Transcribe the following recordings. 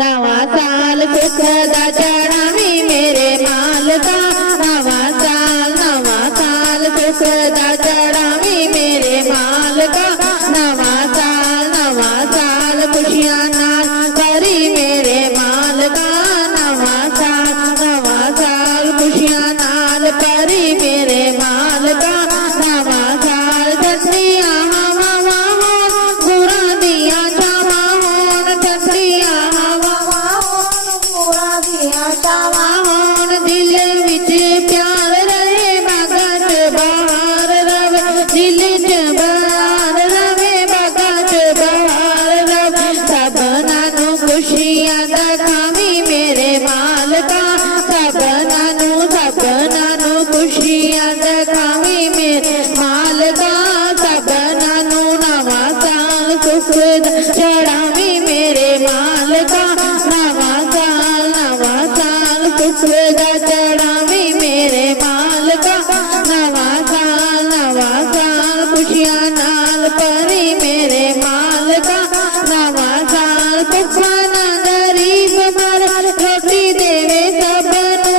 नवा साल सुख दा चढ़ावी मेरे मालका नवा साल सुख दा चढ़ावी मेरे मालका नवा साल खुशियां नाल करी मेरे मालका नवा साल खुशियां नाल करी मेरे मालका नवा साल ठंडियां हवावां होण गुरां दियां छावां होण ठंडियां हवावां होण गुरां दियां छावां होण दिल विच प्यार रहे बागां च बहार रवे दिल च बहार रवे बागां च बहार रवे सबनां नूं खुशियां दिखावी मेरे मालका सबनां नूं खुशियां दिखावी मेरे मालका सबनां नूं नवा साल सुख दा चढ़ावी मेरे मालका नवा साल सुख दा चढ़ावी मेरे मालका नवा साल खुशियां नाल भरी मेरे मालका नवा साल भुखा ना गरीब मर रोटी देवे सबनू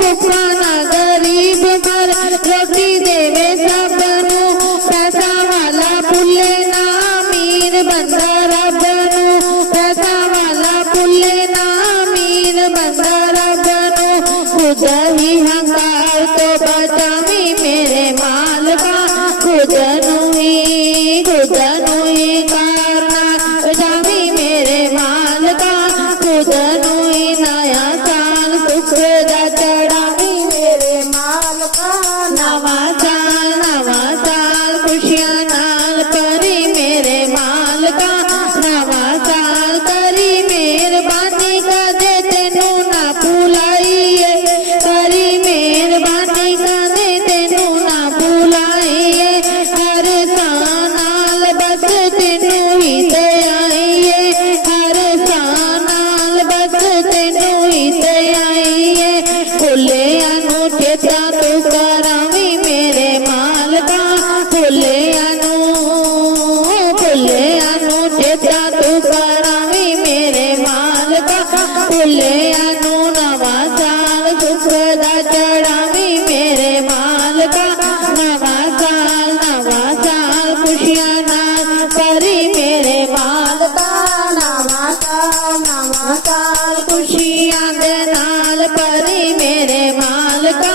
भुखा ना गरीब मर रोटी देवे सबनू पैसा वाला भुले ना अमीर बंदा रब नू पैसा वाला भुले ना अमीर बंदा रब नू खुद ही हंकार तो बचावी मेरे मालका खुद नू ही कारना बचावी मेरे मालका खुद नू ही नया साल सुख दा चढ़ावी मेरे मालका नवा साल खुशियां नाल भरी मेरे मालका नवा साल करी मेहरबानी कदे तेनू ना भुलाईए करी मेहरबानी कदे तेनू ना भुलाईए हर साल नाल बस तेनू ही ते आईए हर साल नाल बस तेनू ही ते आईए भुलिया नूं चेता तू करावी मेरे मालका भुलिया नूं चेता तू करावी मेरे मालका भुलिया नूं नवा साल सुख दा चढ़ावी मेरे मालका नवा साल खुशियां नाल करी मेरे मालका नवा साल खुशियां दे नाल भरी मेरे मालका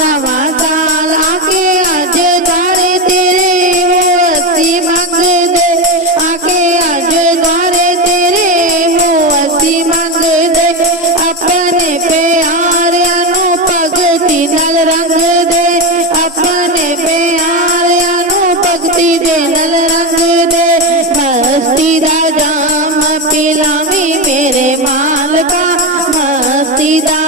नवा साल आके अज दारे तेरे हो अस्सी मंगदे आके अज दारे तेरे हो अस्सी मंगदे अपने प्यारियां नूं भगती नाल रंग दे अपने प्यारियां नूं भगती दे नाल रंग दे मस्ती दा जाम पिलावी मेरे मालका मस्ती दा